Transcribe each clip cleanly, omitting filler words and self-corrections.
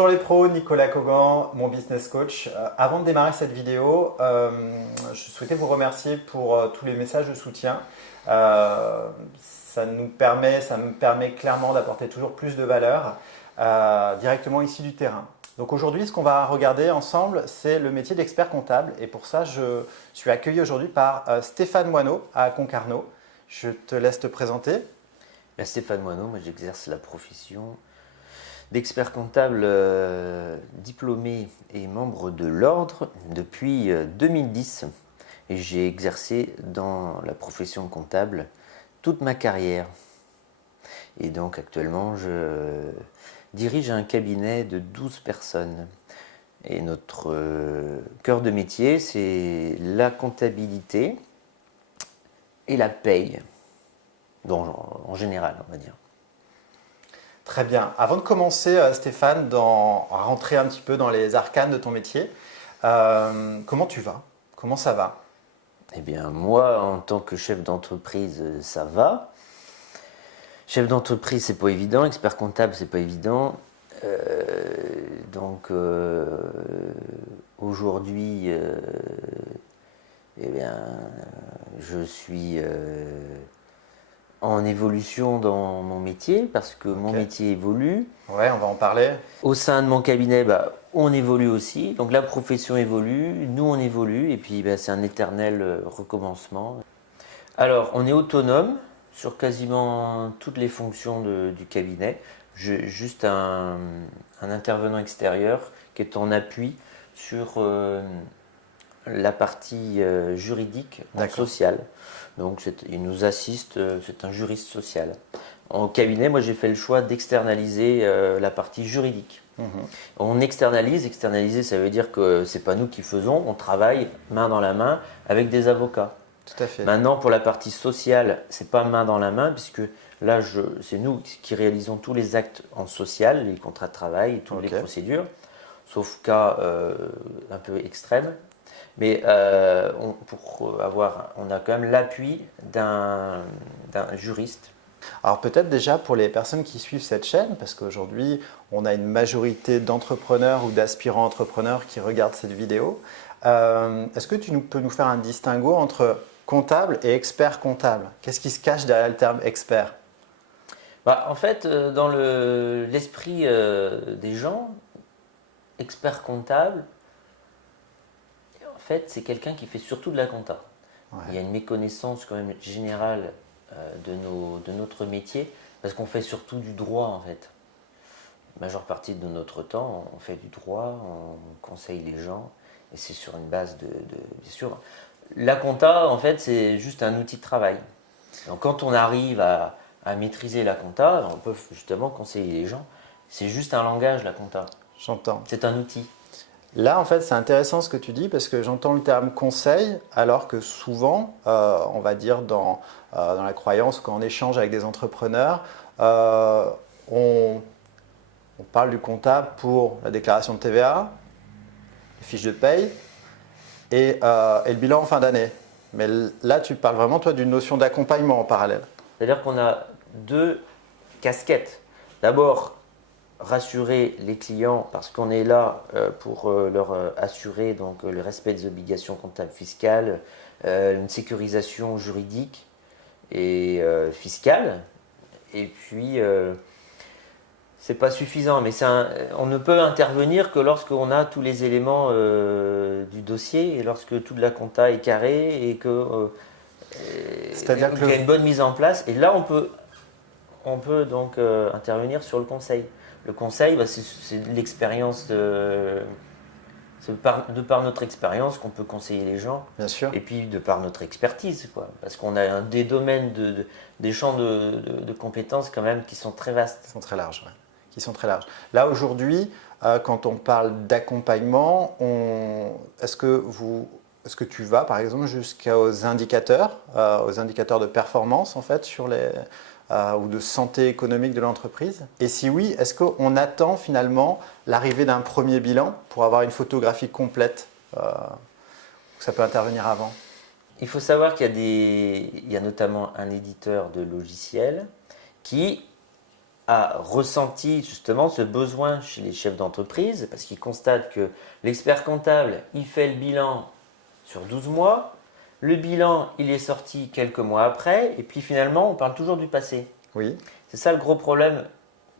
Bonjour les pros, Nicolas Cogan, mon business coach. Avant de démarrer cette vidéo, je souhaitais vous remercier pour tous les messages de soutien. Ça me permet clairement d'apporter toujours plus de valeur directement ici du terrain. Donc aujourd'hui, ce qu'on va regarder ensemble, c'est le métier d'expert comptable. Et pour ça, je suis accueilli aujourd'hui par Stéphane Moineau à Concarneau. Je te laisse te présenter. Stéphane Moineau, moi j'exerce la profession d'expert comptable diplômé et membre de l'ordre depuis 2010. Et j'ai exercé dans la profession comptable toute ma carrière. Et donc actuellement, je dirige un cabinet de 12 personnes. Et notre cœur de métier, c'est la comptabilité et la paye, en général, on va dire. Très bien. Avant de commencer, Stéphane, à rentrer un petit peu dans les arcanes de ton métier, comment tu vas? Comment ça va? Eh bien, moi, en tant que chef d'entreprise, ça va. Chef d'entreprise, c'est pas évident. Expert comptable, c'est pas évident. Aujourd'hui, eh bien, je suis en évolution dans mon métier parce que mon métier évolue. Ouais, on va en parler. Au sein de mon cabinet, on évolue aussi. Donc la profession évolue, nous on évolue et puis c'est un éternel recommencement. Alors on est autonome sur quasiment toutes les fonctions du cabinet. Juste un intervenant extérieur qui est en appui sur la partie juridique sociale. Donc il nous assiste, c'est un juriste social. En cabinet, moi j'ai fait le choix d'externaliser la partie juridique. On externaliser ça veut dire que c'est pas nous qui faisons, on travaille main dans la main avec des avocats. Tout à fait. Maintenant pour la partie sociale, c'est pas main dans la main puisque là c'est nous qui réalisons tous les actes en social, les contrats de travail, toutes les procédures, sauf cas un peu extrêmes. Mais on a quand même l'appui d'un juriste. Alors peut-être déjà pour les personnes qui suivent cette chaîne, parce qu'aujourd'hui on a une majorité d'entrepreneurs ou d'aspirants entrepreneurs qui regardent cette vidéo, est-ce que tu peux nous faire un distinguo entre comptable et expert comptable? Qu'est-ce qui se cache derrière le terme expert? En fait, dans l'esprit des gens, expert comptable, en fait, c'est quelqu'un qui fait surtout de la compta. Ouais. Il y a une méconnaissance quand même générale de notre métier, parce qu'on fait surtout du droit en fait. La majeure partie de notre temps, on fait du droit, on conseille les gens, et c'est sur une base bien sûr. La compta, en fait, c'est juste un outil de travail. Donc quand on arrive à maîtriser la compta, on peut justement conseiller les gens. C'est juste un langage, la compta. J'entends. C'est un outil. Là, en fait, c'est intéressant ce que tu dis parce que j'entends le terme conseil, alors que souvent, on va dire dans la croyance, quand on échange avec des entrepreneurs, on parle du comptable pour la déclaration de TVA, les fiches de paye et le bilan en fin d'année. Mais là, tu parles vraiment, toi, d'une notion d'accompagnement en parallèle. C'est-à-dire qu'on a deux casquettes. D'abord, rassurer les clients parce qu'on est là pour leur assurer donc, le respect des obligations comptables fiscales, une sécurisation juridique et fiscale. Et puis, c'est pas suffisant, mais on ne peut intervenir que lorsqu'on a tous les éléments du dossier et lorsque toute la compta est carrée et que c'est-à-dire qu'il y a une bonne mise en place. Et là, on peut donc intervenir sur le conseil. Le conseil, c'est l'expérience c'est de par notre expérience qu'on peut conseiller les gens. Bien sûr. Et puis de par notre expertise, quoi. Parce qu'on a des domaines, des champs de compétences quand même qui sont très vastes. Qui sont très larges, ouais. Qui sont très larges. Là aujourd'hui, quand on parle d'accompagnement, est-ce que tu vas par exemple jusqu'aux indicateurs de performance en fait ou de santé économique de l'entreprise? Et si oui, est-ce qu'on attend finalement l'arrivée d'un premier bilan pour avoir une photographie complète? Ça peut intervenir avant. Il faut savoir qu'il y a notamment un éditeur de logiciels qui a ressenti justement ce besoin chez les chefs d'entreprise parce qu'ils constatent que l'expert comptable, il fait le bilan sur 12 mois, le bilan, il est sorti quelques mois après, et puis finalement, on parle toujours du passé. Oui. C'est ça le gros problème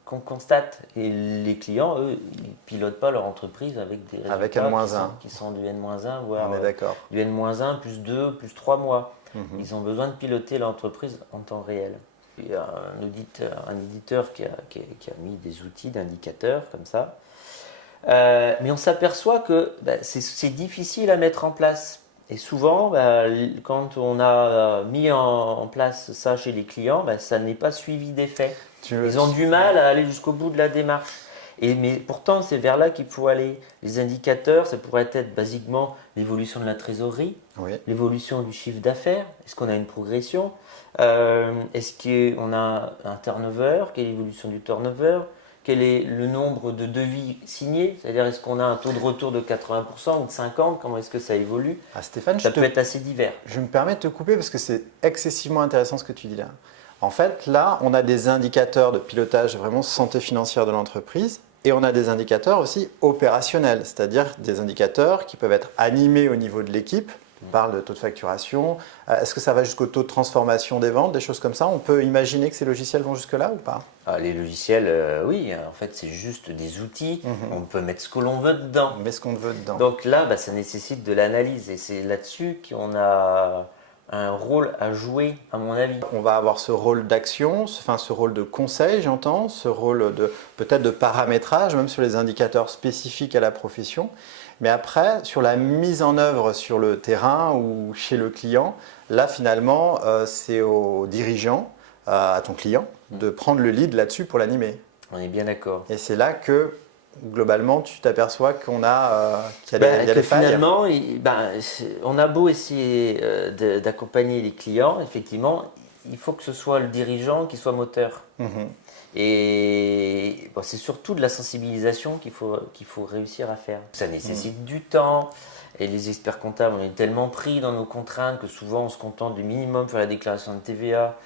qu'on constate. Et les clients, eux, ils ne pilotent pas leur entreprise avec des résultats Avec N-1. qui sont du N-1, voire On est d'accord. du N-1, plus 2, plus 3 mois. Mhm. Ils ont besoin de piloter l'entreprise en temps réel. Il y a un éditeur qui a mis des outils d'indicateurs comme ça. Mais on s'aperçoit que c'est difficile à mettre en place. Et souvent, quand on a mis en place ça chez les clients, ça n'est pas suivi d'effet. Ils ont du mal à aller jusqu'au bout de la démarche. Mais pourtant, c'est vers là qu'il faut aller. Les indicateurs, ça pourrait être basiquement l'évolution de la trésorerie, Oui. l'évolution du chiffre d'affaires. Est-ce qu'on a une progression? Est-ce qu'on a un turnover? Quelle est l'évolution du turnover? Quel est le nombre de devis signés? C'est-à-dire, est-ce qu'on a un taux de retour de 80% ou de 50%? Comment est-ce que ça évolue? Stéphane, ça peut être assez divers. Je me permets de te couper parce que c'est excessivement intéressant ce que tu dis là. En fait, là, on a des indicateurs de pilotage vraiment santé financière de l'entreprise et on a des indicateurs aussi opérationnels, c'est-à-dire des indicateurs qui peuvent être animés au niveau de l'équipe. On parle de taux de facturation. Est-ce que ça va jusqu'au taux de transformation des ventes, des choses comme ça? On peut imaginer que ces logiciels vont jusque-là ou pas? Les logiciels, oui, en fait, c'est juste des outils. On peut mettre ce que l'on veut dedans. On met ce qu'on veut dedans. Donc là, ça nécessite de l'analyse et c'est là-dessus qu'on a un rôle à jouer, à mon avis. On va avoir ce rôle d'action, ce rôle de conseil, j'entends, ce rôle peut-être de paramétrage, même sur les indicateurs spécifiques à la profession. Mais après, sur la mise en œuvre sur le terrain ou chez le client, là finalement, c'est au dirigeant, à ton client, de prendre le lead là-dessus pour l'animer. On est bien d'accord. Et c'est là que, globalement, tu t'aperçois qu'il y a des failles. Finalement, on a beau essayer d'accompagner les clients, effectivement, il faut que ce soit le dirigeant qui soit moteur. Et c'est surtout de la sensibilisation qu'il faut réussir à faire. Ça nécessite du temps. Et les experts comptables, on est tellement pris dans nos contraintes que souvent on se contente du minimum pour la déclaration de TVA.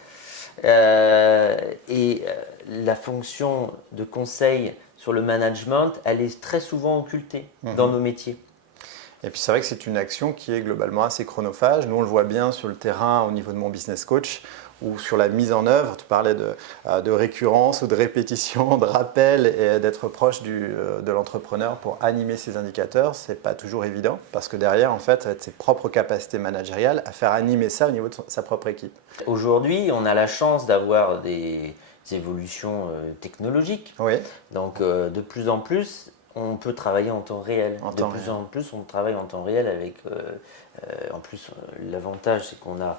La fonction de conseil sur le management, elle est très souvent occultée dans nos métiers. Et puis c'est vrai que c'est une action qui est globalement assez chronophage. Nous, on le voit bien sur le terrain au niveau de mon business coach ou sur la mise en œuvre. Tu parlais de récurrence ou de répétition, de rappel et d'être proche de l'entrepreneur pour animer ses indicateurs. Ce n'est pas toujours évident parce que derrière, en fait, ça va être ses propres capacités managériales à faire animer ça au niveau de sa propre équipe. Aujourd'hui, on a la chance d'avoir des évolutions technologiques. Oui. Donc, de plus en plus, on peut travailler en temps réel. En plus, on travaille en temps réel avec. En plus, l'avantage, c'est qu'on a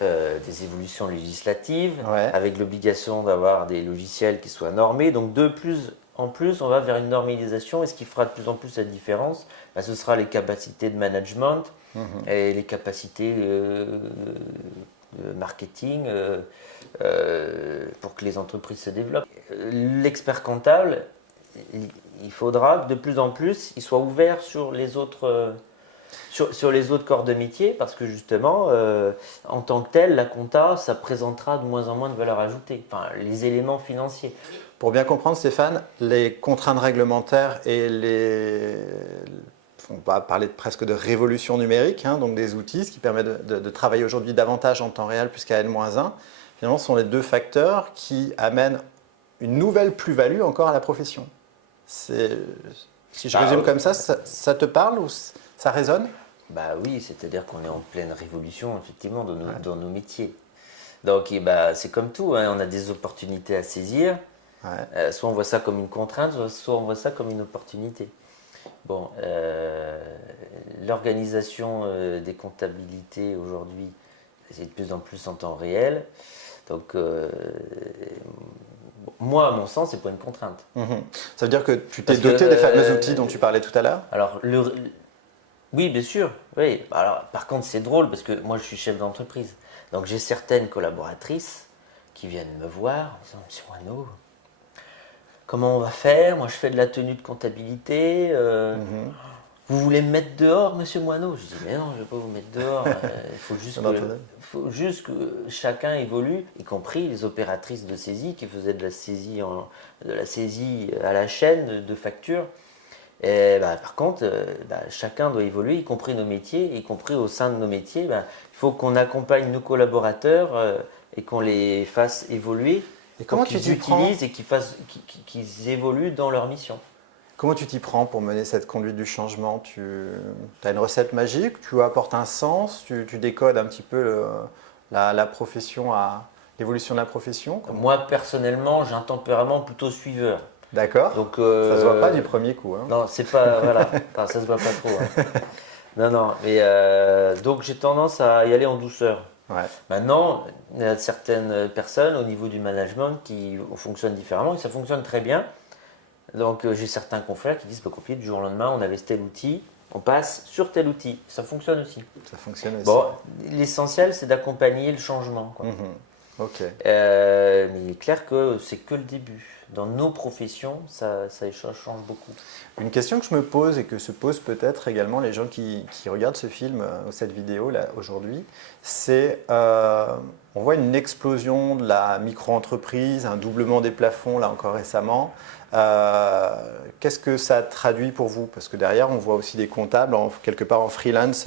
des évolutions législatives, avec l'obligation d'avoir des logiciels qui soient normés. Donc, de plus en plus, on va vers une normalisation. Et ce qui fera de plus en plus la différence, ce sera les capacités de management et les capacités de marketing pour que les entreprises se développent. L'expert comptable, il faudra que de plus en plus il soit ouvert sur les autres corps de métier parce que justement, en tant que tel, la compta, ça présentera de moins en moins de valeur ajoutée, enfin les éléments financiers. Pour bien comprendre, Stéphane, les contraintes réglementaires et on va parler presque de révolution numérique, donc des outils, ce qui permet de travailler aujourd'hui davantage en temps réel puisqu'à N-1, finalement, ce sont les deux facteurs qui amènent une nouvelle plus-value encore à la profession. Si je résume comme ça te parle ou ça résonne? Oui, c'est-à-dire qu'on est en pleine révolution, effectivement, dans nos métiers. Donc, c'est comme tout, on a des opportunités à saisir. Soit on voit ça comme une contrainte, soit on voit ça comme une opportunité. Bon, l'organisation des comptabilités aujourd'hui, c'est de plus en plus en temps réel. Donc, moi, à mon sens, c'est pas une contrainte. Ça veut dire que tu t'es doté des fameux outils dont tu parlais tout à l'heure? Alors, oui, bien sûr. Oui. Alors, par contre, c'est drôle parce que moi, je suis chef d'entreprise. Donc, j'ai certaines collaboratrices qui viennent me voir en disant « Monsieur Wano, comment on va faire? Moi, je fais de la tenue de comptabilité. vous voulez me mettre dehors, monsieur Moineau? Je dis, mais non, je ne vais pas vous mettre dehors. Il faut juste que chacun évolue, y compris les opératrices de saisie qui faisaient de la saisie à la chaîne de facture. Et par contre, chacun doit évoluer, y compris nos métiers, y compris au sein de nos métiers. Il faut qu'on accompagne nos collaborateurs et qu'on les fasse évoluer. Et comment tu t'y prends? Utilisent et qu'ils évoluent dans leur mission. Comment tu t'y prends pour mener cette conduite du changement? Tu as une recette magique, tu apportes un sens, tu décodes un petit peu la profession l'évolution de la profession? Moi, personnellement, j'ai un tempérament plutôt suiveur. D'accord. Donc, ça se voit pas du premier coup. Hein. Non, c'est pas. Voilà. Enfin, ça se voit pas trop. Hein. Non. Mais donc, j'ai tendance à y aller en douceur. Ouais. Maintenant, il y a certaines personnes au niveau du management qui fonctionnent différemment et ça fonctionne très bien. Donc, j'ai certains confrères qui disent copier du jour au lendemain, on avait tel outil, on passe sur tel outil. Ça fonctionne aussi. Ça fonctionne aussi. Bon, l'essentiel, c'est d'accompagner le changement. Quoi. Ok. Mais il est clair que c'est que le début. Dans nos professions, ça change beaucoup. Une question que je me pose et que se posent peut-être également les gens qui regardent ce film ou cette vidéo là aujourd'hui, c'est on voit une explosion de la micro-entreprise, un doublement des plafonds là encore récemment. Qu'est-ce que ça traduit pour vous? Parce que derrière, on voit aussi des comptables quelque part en freelance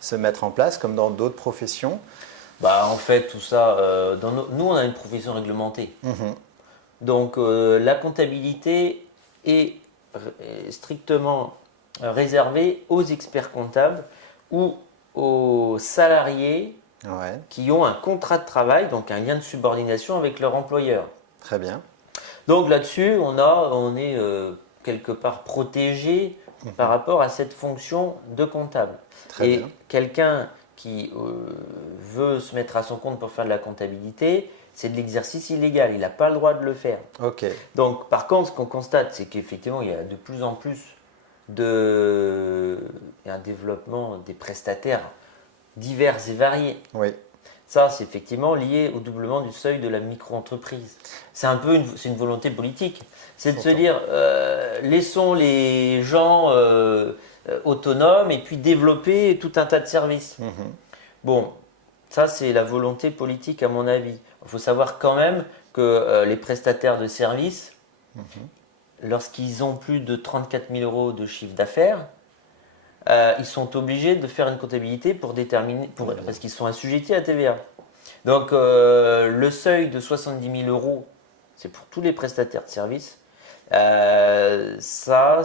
se mettre en place comme dans d'autres professions. En fait, tout ça, nous, on a une profession réglementée. Donc, la comptabilité est strictement réservée aux experts comptables ou aux salariés qui ont un contrat de travail, donc un lien de subordination avec leur employeur. Très bien. Donc là-dessus, on est quelque part protégé par rapport à cette fonction de comptable. Très bien. Quelqu'un qui veut se mettre à son compte pour faire de la comptabilité, c'est de l'exercice illégal, il n'a pas le droit de le faire. Ok. Donc par contre, ce qu'on constate, c'est qu'effectivement, il y a de plus en plus un développement des prestataires divers et variés. Oui. Ça, c'est effectivement lié au doublement du seuil de la micro-entreprise. C'est une volonté politique. C'est de se dire, laissons les gens autonomes et puis développer tout un tas de services. Bon, ça, c'est la volonté politique à mon avis. Il faut savoir quand même que les prestataires de services, lorsqu'ils ont plus de 34 000 euros de chiffre d'affaires, ils sont obligés de faire une comptabilité pour déterminer, parce qu'ils sont assujettis à TVA. Donc, le seuil de 70 000 euros, c'est pour tous les prestataires de services. Ça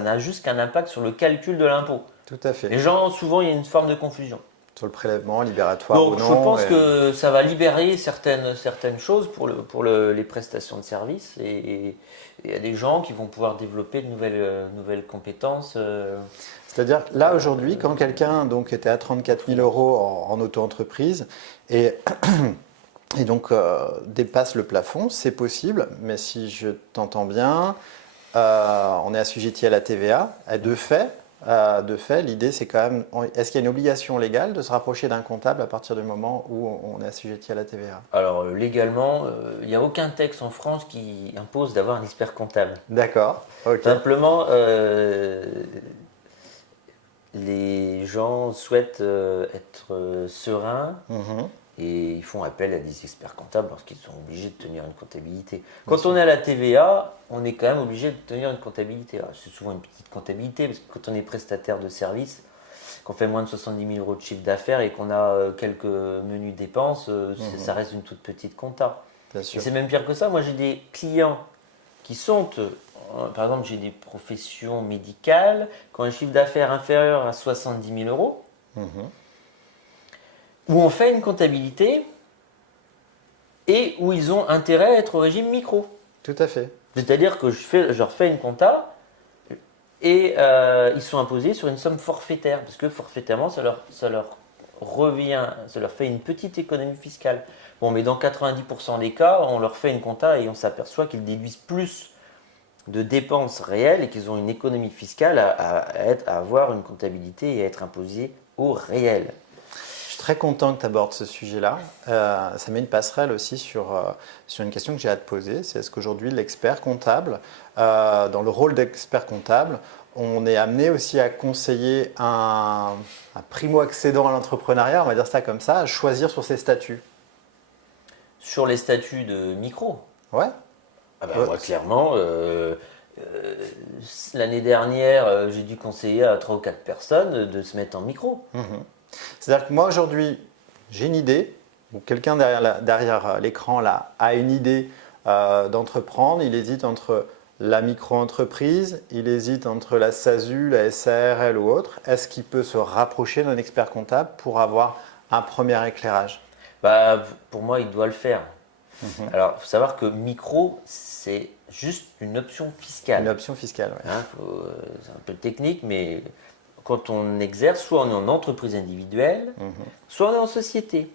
n'a juste qu'un impact sur le calcul de l'impôt. Tout à fait. Les gens, souvent, il y a une forme de confusion. Sur le prélèvement, libératoire Donc, ou non. je pense que ça va libérer certaines choses pour les prestations de services et il y a des gens qui vont pouvoir développer de nouvelles compétences. C'est-à-dire, là, aujourd'hui, quand quelqu'un donc, était à 34 000 euros en auto-entreprise et donc dépasse le plafond, c'est possible, mais si je t'entends bien, on est assujetti à la TVA. Et de fait, l'idée, c'est quand même, est-ce qu'il y a une obligation légale de se rapprocher d'un comptable à partir du moment où on est assujetti à la TVA? Alors, légalement, il n'y a aucun texte en France qui impose d'avoir un expert comptable. D'accord. Okay. Simplement, les gens souhaitent être sereins et ils font appel à des experts comptables parce qu'ils sont obligés de tenir une comptabilité. Quand on est à la TVA, on est quand même obligé de tenir une comptabilité. C'est souvent une petite comptabilité parce que quand on est prestataire de service, qu'on fait moins de 70 000 euros de chiffre d'affaires et qu'on a quelques menus dépenses, ça reste une toute petite compta. Et c'est même pire que ça. Moi, j'ai des clients qui sont, par exemple, j'ai des professions médicales qui ont un chiffre d'affaires inférieur à 70 000 euros, où on fait une comptabilité et où ils ont intérêt à être au régime micro. Tout à fait. C'est-à-dire que je leur fais une compta et ils sont imposés sur une somme forfaitaire, parce que forfaitairement, ça leur revient, ça leur fait une petite économie fiscale. Bon, mais dans 90% des cas, on leur fait une compta et on s'aperçoit qu'ils déduisent plus de dépenses réelles et qu'ils ont une économie fiscale à avoir une comptabilité et à être imposés au réel. Je suis très content que tu abordes ce sujet-là. Ça met une passerelle aussi sur une question que j'ai à te poser. C'est est-ce qu'aujourd'hui, l'expert comptable, dans le rôle d'expert comptable, on est amené aussi à conseiller un primo-accédant à l'entrepreneuriat, on va dire ça comme ça, à choisir sur ses statuts. Sur les statuts de micro. Ouais. Ah bah, moi, clairement, l'année dernière, j'ai dû conseiller à 3 ou 4 personnes de se mettre en micro. C'est-à-dire que moi aujourd'hui, j'ai une idée, ou quelqu'un derrière l'écran là a une idée d'entreprendre, il hésite entre la micro-entreprise, il hésite entre la SASU, la SARL ou autre. Est-ce qu'il peut se rapprocher d'un expert comptable pour avoir un premier éclairage? Bah, pour moi, il doit le faire. Alors, il faut savoir que micro, c'est juste une option fiscale. Une option fiscale, oui. Hein, c'est un peu technique, mais quand on exerce, soit on est en entreprise individuelle, soit on est en société.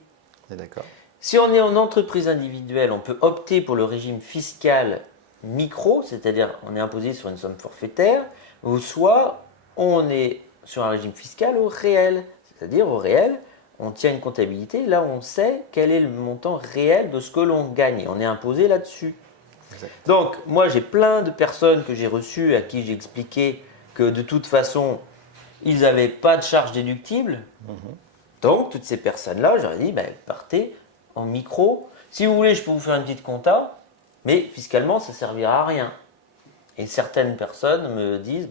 D'accord. Si on est en entreprise individuelle, on peut opter pour le régime fiscal micro, c'est-à-dire on est imposé sur une somme forfaitaire, ou soit on est sur un régime fiscal au réel, c'est-à-dire au réel, on tient une comptabilité, là on sait quel est le montant réel de ce que l'on gagne, on est imposé là-dessus. Exact. Donc moi j'ai plein de personnes que j'ai reçues à qui j'ai expliqué que de toute façon ils n'avaient pas de charge déductible. Donc toutes ces personnes-là, j'aurais dit partez en micro. Si vous voulez, je peux vous faire une petite compta, mais fiscalement ça ne servira à rien. Et certaines personnes me disent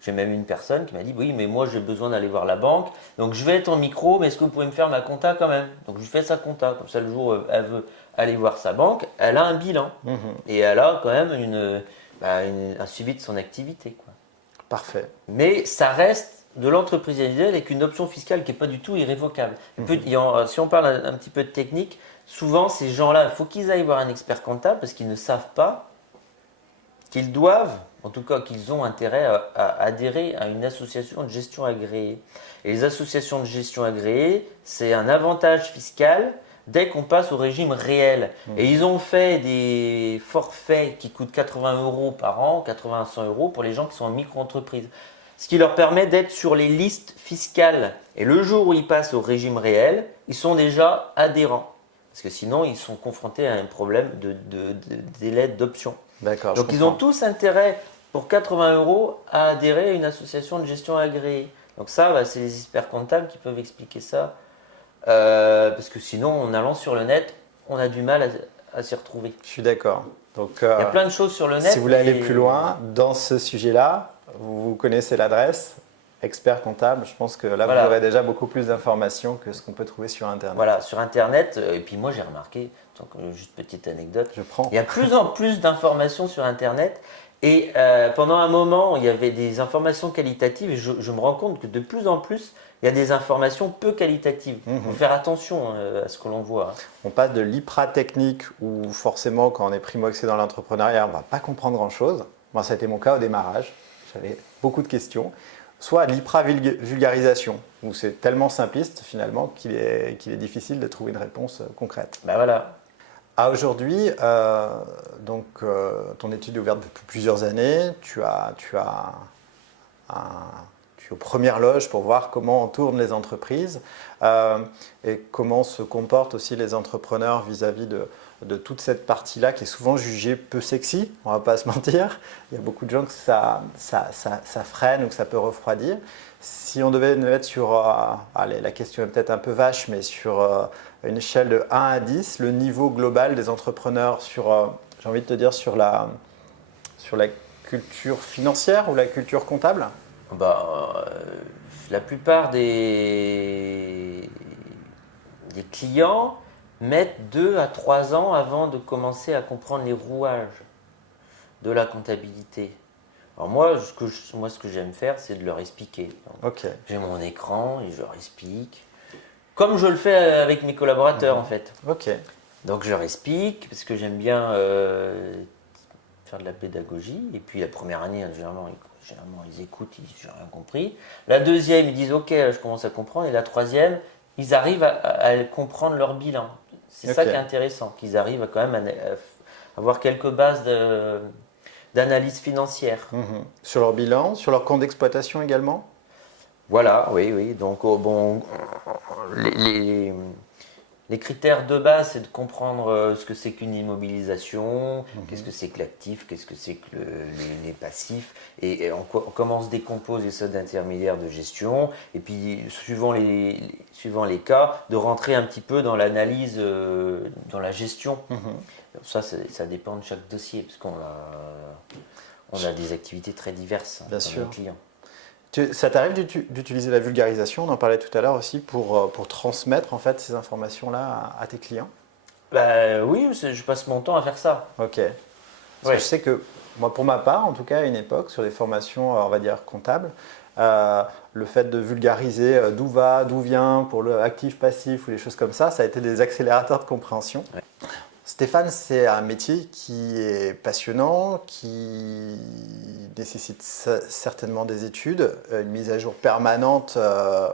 j'ai même une personne qui m'a dit oui, mais moi j'ai besoin d'aller voir la banque, donc je vais être en micro, mais est-ce que vous pouvez me faire ma compta quand même? Donc je lui fais sa compta, comme ça le jour où elle veut aller voir sa banque, elle a un bilan et elle a quand même un suivi de son activité, quoi. Parfait. Mais ça reste de l'entreprise individuelle avec une option fiscale qui n'est pas du tout irrévocable. Si on parle un petit peu de technique, souvent ces gens-là, il faut qu'ils aillent voir un expert comptable parce qu'ils ne savent pas qu'ils doivent, en tout cas qu'ils ont intérêt à adhérer à une association de gestion agréée. Et les associations de gestion agréée, c'est un avantage fiscal dès qu'on passe au régime réel. Et ils ont fait des forfaits qui coûtent 80 € par an, 80-100 € pour les gens qui sont en micro-entreprise. Ce qui leur permet d'être sur les listes fiscales. Et le jour où ils passent au régime réel, ils sont déjà adhérents. Parce que sinon, ils sont confrontés à un problème de délai d'option. D'accord. Donc ils ont tous intérêt pour 80 € à adhérer à une association de gestion agréée. Donc ça, c'est les experts comptables qui peuvent expliquer ça. Parce que sinon, en allant sur le net, on a du mal à s'y retrouver. Je suis d'accord. Donc, il y a plein de choses sur le net. Si vous voulez aller plus loin dans ce sujet-là, vous connaissez l'adresse expert comptable. Je pense que là, vous aurez déjà beaucoup plus d'informations que ce qu'on peut trouver sur Internet. Voilà, sur Internet. Et puis moi, j'ai remarqué, juste petite anecdote, il y a de plus en plus d'informations sur Internet. Et pendant un moment, il y avait des informations qualitatives. Et je me rends compte que de plus en plus, il y a des informations peu qualitatives. Il faut faire attention à ce que l'on voit. On passe de l'IPRA technique où forcément, quand on est primo-accédant à l'entrepreneuriat, on ne va pas comprendre grand-chose. Moi, ça a été mon cas au démarrage. J'avais beaucoup de questions. Soit l'IPRA vulgarisation, où c'est tellement simpliste finalement qu'il est difficile de trouver une réponse concrète. Voilà. À aujourd'hui, ton étude est ouverte depuis plusieurs années. Tu es aux premières loges pour voir comment tournent les entreprises et comment se comportent aussi les entrepreneurs vis-à-vis de toute cette partie-là qui est souvent jugée peu sexy, on ne va pas se mentir. Il y a beaucoup de gens que ça freine ou que ça peut refroidir. Si on devait mettre sur, la question est peut-être un peu vache, mais sur une échelle de 1 à 10, le niveau global des entrepreneurs sur, j'ai envie de te dire, sur la culture financière ou la culture comptable? La plupart des clients mettent 2 à 3 ans avant de commencer à comprendre les rouages de la comptabilité. Alors moi, ce que j'aime faire, c'est de leur expliquer. J'ai mon écran et je leur explique. Comme je le fais avec mes collaborateurs en fait. Donc je leur explique parce que j'aime bien faire de la pédagogie. Et puis la première année, généralement ils écoutent, j'ai rien compris. La deuxième, ils disent ok, je commence à comprendre. Et la troisième, ils arrivent à comprendre leur bilan. C'est ça qui est intéressant, qu'ils arrivent quand même à avoir quelques bases d'analyse financière. Sur leur bilan, sur leur compte d'exploitation également? Voilà, oui. Donc Les critères de base, c'est de comprendre ce que c'est qu'une immobilisation, qu'est-ce que c'est que l'actif, qu'est-ce que c'est que les passifs, et on comment on se décompose les soldes intermédiaires de gestion, et puis suivant les cas, de rentrer un petit peu dans l'analyse, dans la gestion. Ça dépend de chaque dossier, parce on a des activités très diverses Bien dans sûr. nos clients. Ça t'arrive d'utiliser la vulgarisation, on en parlait tout à l'heure aussi, pour transmettre en fait ces informations-là à tes clients? Bah, oui, je passe mon temps à faire ça. Ok. Parce Ouais. que je sais que moi, pour ma part, en tout cas, à une époque, sur les formations, on va dire comptables, le fait de vulgariser d'où vient pour le actif, passif ou les choses comme ça a été des accélérateurs de compréhension. Ouais. Stéphane, c'est un métier qui est passionnant, qui nécessite certainement des études, une mise à jour permanente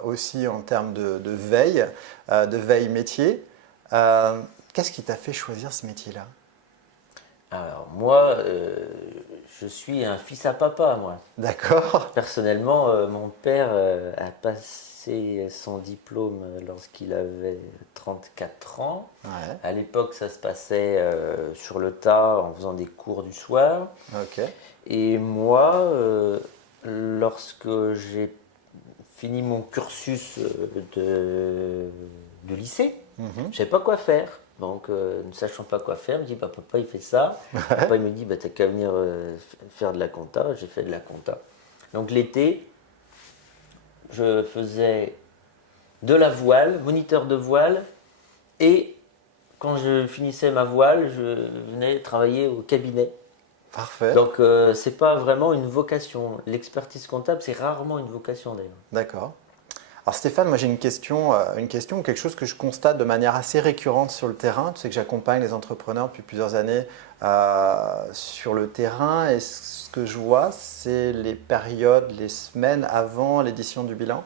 aussi en termes de veille métier. Qu'est-ce qui t'a fait choisir ce métier-là? Alors moi, je suis un fils à papa, moi. D'accord. Personnellement, mon père a passé son diplôme lorsqu'il avait 34 ans. Ouais, À l'époque, ça se passait sur le tas en faisant des cours du soir. ok. Et moi, lorsque j'ai fini mon cursus de lycée, Mhm. je ne savais pas quoi faire. Donc, ne sachant pas quoi faire, je me dis, bah, papa, il fait ça. Papa, il me dit, bah, t'as qu'à venir faire de la compta. J'ai fait de la compta. Donc, l'été, je faisais de la voile, moniteur de voile. Et quand je finissais ma voile, je venais travailler au cabinet. Parfait. Donc, c'est pas vraiment une vocation. L'expertise comptable, c'est rarement une vocation d'ailleurs. D'accord. Alors Stéphane, moi j'ai une question, quelque chose que je constate de manière assez récurrente sur le terrain. Tu sais que j'accompagne les entrepreneurs depuis plusieurs années sur le terrain et ce que je vois, c'est les périodes, les semaines avant l'édition du bilan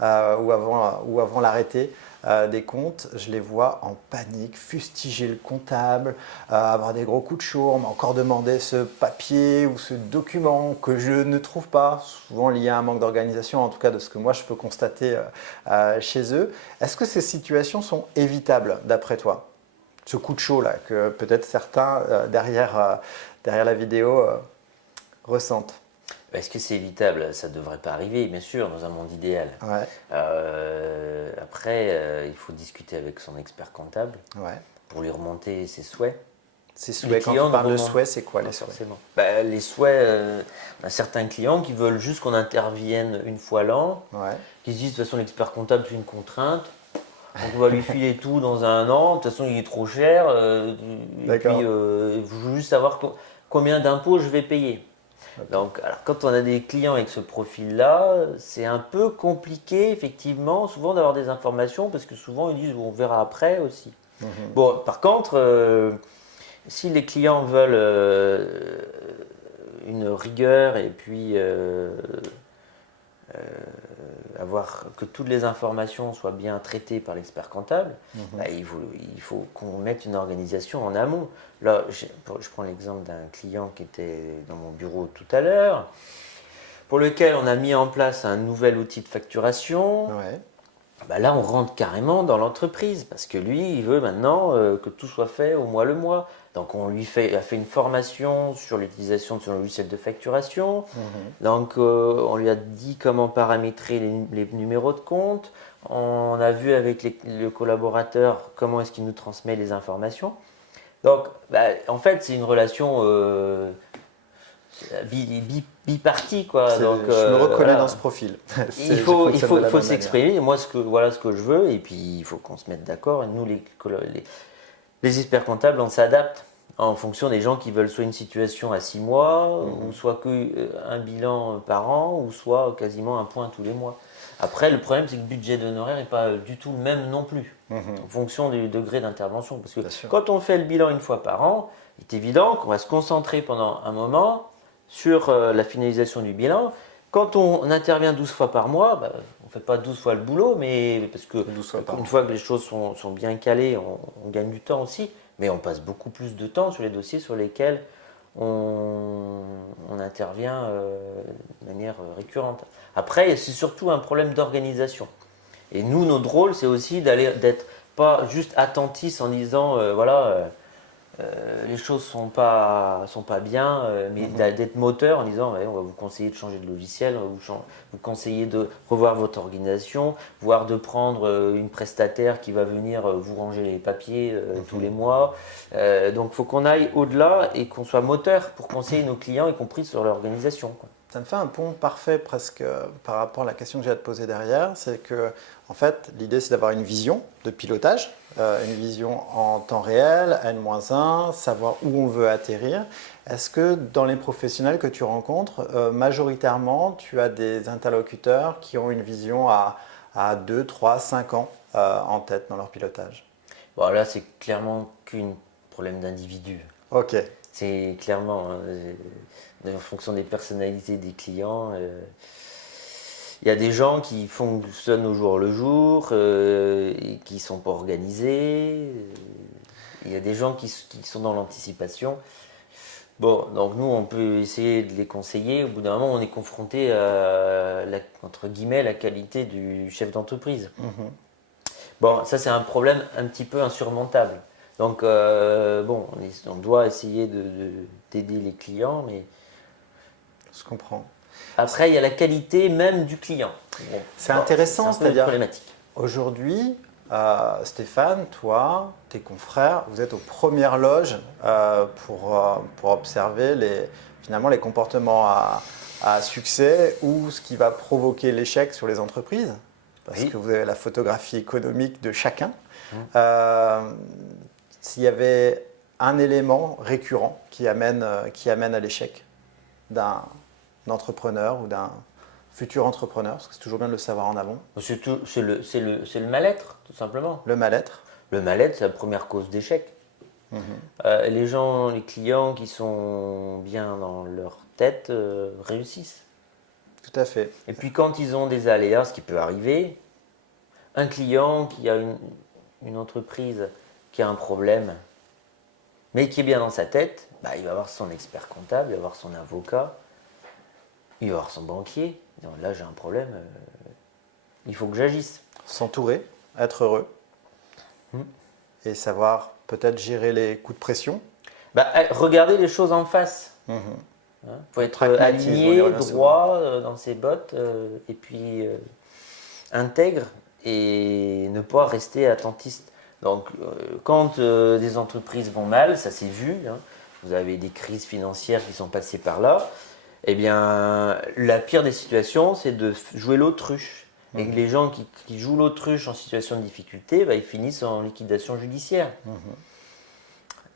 ou avant l'arrêté des comptes. Je les vois en panique, fustiger le comptable, avoir des gros coups de chaud, m'a encore demandé ce papier ou ce document que je ne trouve pas, souvent lié à un manque d'organisation, en tout cas de ce que moi je peux constater chez eux. Est-ce que ces situations sont évitables d'après toi? Ce coup de chaud là que peut-être certains derrière la vidéo ressentent. Est-ce que c'est évitable? Ça ne devrait pas arriver, bien sûr, dans un monde idéal. Ouais, Après, il faut discuter avec son expert comptable ouais. pour lui remonter ses souhaits. Ces Les souhaits, quand clients on parle ne de remontent souhaits, c'est quoi pas les souhaits? forcément. Les souhaits, on a certains clients qui veulent juste qu'on intervienne une fois l'an, Ouais, qui se disent de toute façon l'expert comptable c'est une contrainte, donc on va lui filer tout dans un an, de toute façon il est trop cher, et d'accord. puis il faut juste savoir combien d'impôts je vais payer. Ok. Donc, alors, quand on a des clients avec ce profil-là, c'est un peu compliqué, effectivement, souvent d'avoir des informations, parce que souvent ils disent on verra après aussi. Mhm. Bon, par contre, si les clients veulent une rigueur et puis avoir que toutes les informations soient bien traitées par l'expert comptable, Mhm. il faut qu'on mette une organisation en amont. Là, je prends l'exemple d'un client qui était dans mon bureau tout à l'heure, pour lequel on a mis en place un nouvel outil de facturation. Ouais. Là, on rentre carrément dans l'entreprise parce que lui, il veut maintenant que tout soit fait au mois le mois. Donc, on lui a fait une formation sur l'utilisation de son logiciel de facturation. Mhm. Donc, on lui a dit comment paramétrer les numéros de compte. On a vu avec le collaborateur comment est-ce qu'il nous transmet les informations. Donc, en fait, c'est une relation bipartie, quoi. Donc, Je me reconnais voilà. dans ce profil. Il Je faut fonctionne de la même manière. s'exprimer. Moi, voilà ce que je veux. Et puis, il faut qu'on se mette d'accord. Et nous, les experts comptables, on s'adapte en fonction des gens qui veulent soit une situation à 6 mois, ou soit un bilan par an, ou soit quasiment un point tous les mois. Après, le problème, c'est que le budget d'honoraires n'est pas du tout le même non plus, en fonction du degré d'intervention. Parce que Bien sûr. quand on fait le bilan une fois par an, il est évident qu'on va se concentrer pendant un moment sur la finalisation du bilan. Quand on intervient 12 fois par mois, on ne fait pas 12 fois le boulot, mais parce que 12 fois par une an. fois que les choses sont bien calées, on gagne du temps aussi, mais on passe beaucoup plus de temps sur les dossiers sur lesquels on intervient de manière récurrente. Après, c'est surtout un problème d'organisation. Et nous, notre rôle, c'est aussi d'être pas juste attentistes en disant les choses sont pas bien, mais d'être moteur en disant on va vous conseiller de changer de logiciel, on va vous conseiller de revoir votre organisation, voire de prendre une prestataire qui va venir vous ranger les papiers tous les mois. Donc il faut qu'on aille au-delà et qu'on soit moteur pour conseiller nos clients, y compris sur l'organisation, quoi. Ça me fait un pont parfait presque par rapport à la question que j'ai à te poser derrière. C'est que, en fait, l'idée c'est d'avoir une vision de pilotage, une vision en temps réel, N-1, savoir où on veut atterrir. Est-ce que dans les professionnels que tu rencontres, majoritairement, tu as des interlocuteurs qui ont une vision à 2, 3, 5 ans en tête dans leur pilotage? Bon, là, c'est clairement qu'un problème d'individu. Ok. C'est clairement, en fonction des personnalités des clients, il y a des gens qui fonctionnent au jour le jour et qui ne sont pas organisés. Il y a des gens qui sont dans l'anticipation. Bon, donc nous, on peut essayer de les conseiller. Au bout d'un moment, on est confronté à, entre guillemets, la qualité du chef d'entreprise. Bon, ça, c'est un problème un petit peu insurmontable. Donc, bon, on doit essayer d'aider les clients, mais Je comprends. après, il y a la qualité même du client. Bon, C'est intéressant, c'est un peu c'est-à-dire problématique. aujourd'hui, Stéphane, toi, tes confrères, vous êtes aux premières loges pour observer finalement les comportements à succès ou ce qui va provoquer l'échec sur les entreprises, parce Oui. que vous avez la photographie économique de chacun. S'il y avait un élément récurrent qui amène à l'échec d'un entrepreneur ou d'un futur entrepreneur, parce que c'est toujours bien de le savoir en amont, C'est le mal-être, tout simplement. le mal-être. Le mal-être, c'est la première cause d'échec. Les clients qui sont bien dans leur tête réussissent. Tout à fait. Et puis quand ils ont des aléas, ce qui peut arriver, un client qui a une entreprise qui a un problème, mais qui est bien dans sa tête, bah, il va avoir son expert comptable, il va avoir son avocat, il va avoir son banquier. Donc là, j'ai un problème, il faut que j'agisse. S'entourer, être heureux et savoir peut-être gérer les coups de pression. Bah, regardez les choses en face. Il faut être Pragmatisme, on y aligné, revient droit dans ses bottes, et puis intègre et ne pas rester attentiste. Donc, quand des entreprises vont mal, ça s'est vu, hein, vous avez des crises financières qui sont passées par là, eh bien, la pire des situations, c'est de jouer l'autruche. Et les gens qui jouent l'autruche en situation de difficulté, bah, ils finissent en liquidation judiciaire.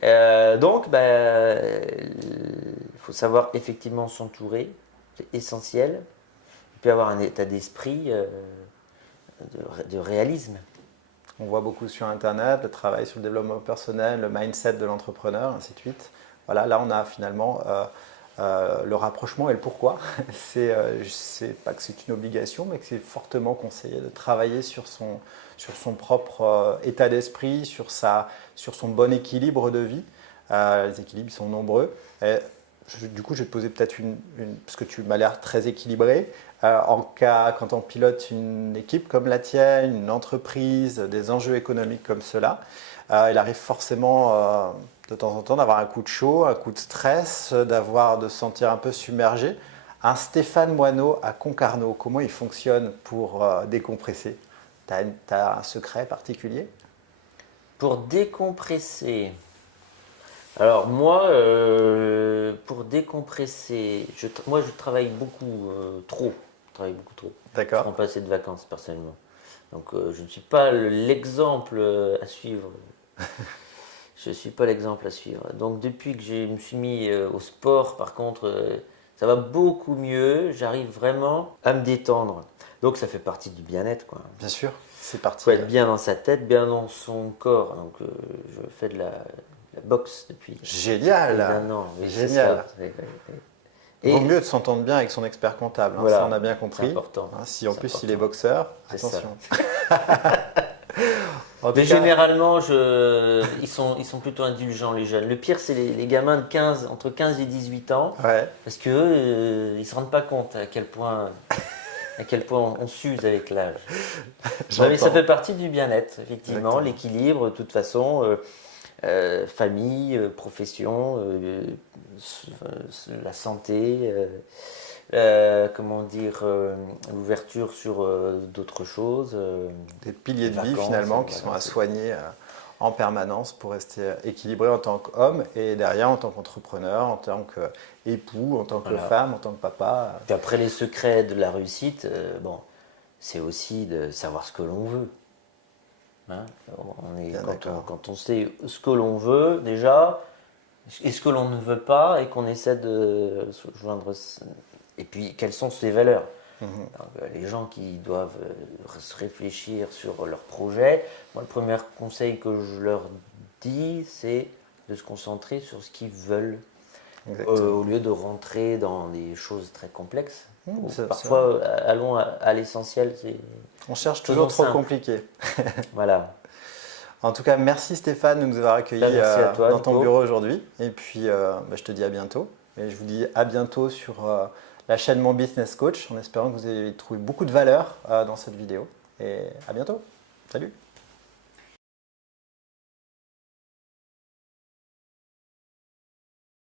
Donc, il faut savoir effectivement s'entourer, c'est essentiel, et puis avoir un état d'esprit de réalisme. On voit beaucoup sur Internet le travail sur le développement personnel, le mindset de l'entrepreneur, ainsi de suite. Voilà, là on a finalement le rapprochement et le pourquoi. C'est pas que c'est une obligation, mais que c'est fortement conseillé de travailler sur son propre état d'esprit, sur son bon équilibre de vie. Les équilibres sont nombreux. Et du coup, je vais te poser peut-être parce que tu m'as l'air très équilibré. Quand on pilote une équipe comme la tienne, une entreprise, des enjeux économiques comme cela, il arrive forcément de temps en temps d'avoir un coup de chaud, un coup de stress, de se sentir un peu submergé. Un Stéphane Moineau à Concarneau, comment il fonctionne pour décompresser? Tu as un secret particulier? Pour décompresser, alors moi, pour décompresser, je travaille beaucoup trop. Je travaille beaucoup trop. D'accord. Je prends pas assez de vacances personnellement. Donc je ne suis pas l'exemple à suivre. Je ne suis pas l'exemple à suivre. Donc depuis que je me suis mis au sport, par contre, ça va beaucoup mieux. J'arrive vraiment à me détendre. Donc ça fait partie du bien-être, quoi. Bien sûr, c'est Il parti. faut être bien dans sa tête, bien dans son corps. Donc je fais de la boxe depuis Génial. un an. Oui, c'est Génial. ça. Il vaut mieux de s'entendre bien avec son expert comptable, hein, voilà, ça on a bien compris. c'est important. Si en C'est plus important. il est boxeur, C'est attention. Mais généralement, ils sont plutôt indulgents, les jeunes. Le pire, c'est les gamins entre 15 et 18 ans. Ouais. Parce qu'eux, ils ne se rendent pas compte à quel point À quel point on s'use avec l'âge. J'entends. Mais ça fait partie du bien-être, effectivement, Exactement. l'équilibre, de toute façon, famille, profession, la santé, comment dire, l'ouverture sur d'autres choses. Des piliers Les de vie vacances, finalement qui voilà, sont à c'est- soigner en permanence pour rester équilibré en tant qu'homme et derrière en tant qu'entrepreneur, en tant qu'époux, en tant que Voilà. femme, en tant que papa. Puis après, les secrets de la réussite, bon, c'est aussi de savoir ce que l'on veut. Hein, Bien d'accord. quand on sait ce que l'on veut, déjà, et ce que l'on ne veut pas, et qu'on essaie de se joindre. Et puis, quelles sont ses valeurs? Mhm. Donc, les gens qui doivent se réfléchir sur leur projet, moi, le premier conseil que je leur dis, c'est de se concentrer sur ce qu'ils veulent, Exactement. au lieu de rentrer dans des choses très complexes. C'est Parfois, vrai. allons à l'essentiel, c'est On cherche faisons toujours trop simple. compliqué. Voilà. En tout cas, merci Stéphane de nous avoir accueillis Merci à toi, dans ton Nico. bureau aujourd'hui. Et puis, je te dis à bientôt. Et je vous dis à bientôt sur la chaîne Mon Business Coach, en espérant que vous ayez trouvé beaucoup de valeur dans cette vidéo. Et à bientôt. Salut!